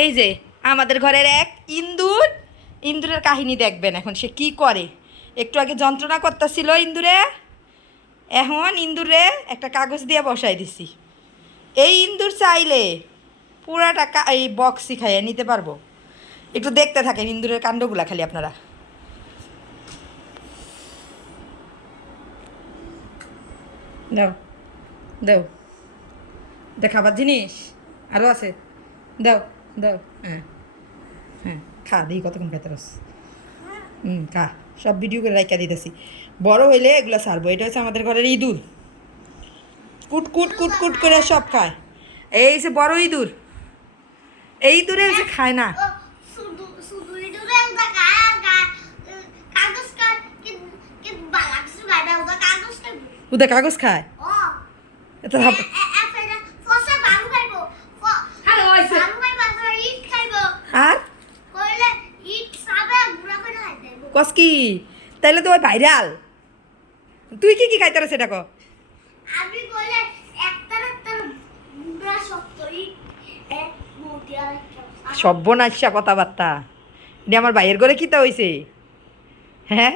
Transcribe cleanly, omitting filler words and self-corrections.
এই যে আমাদের ঘরের এক ইন্দুর, ইন্দুরের কাহিনী দেখবেন এখন সে কি করে। একটু আগে যন্ত্রণা করতেছিল ইন্দুরে, এখন ইন্দুরে একটা কাগজ দিয়ে বসাই দিছি। এই ইন্দুর চাইলে পুরাটা এই বক্সই খাইয়ে নিতে পারবো। একটু দেখতে থাকেন ইন্দুরের কাণ্ডগুলা খালি আপনারা। দাও দাও, এটা খাবার জিনিস আরও আছে, দাও দাও। হ্যাঁ হ্যাঁ, খা দিই কতক্ষণ খেতে রস। খা, সব ভিডিও করে রাইখা দিতেছি। বড় হইলে এগুলো ছাড়বো। এটা হচ্ছে আমাদের ঘরের ইঁদুর, কুট কুট কুট কুট করে সব খায়। এই যে বড় ইঁদুর, এই ইঁদুরে হচ্ছে খায় না। ওদের কাগজ খায় এত আর কস কি, তাইলে তো ওই ভাইরাল। তুই কি কি খাইতে সেটা ক। সর্বনাশা কথাবার্তা, এটা আমার ভাইয়ের ঘরে কিতা হয়েছে? হ্যাঁ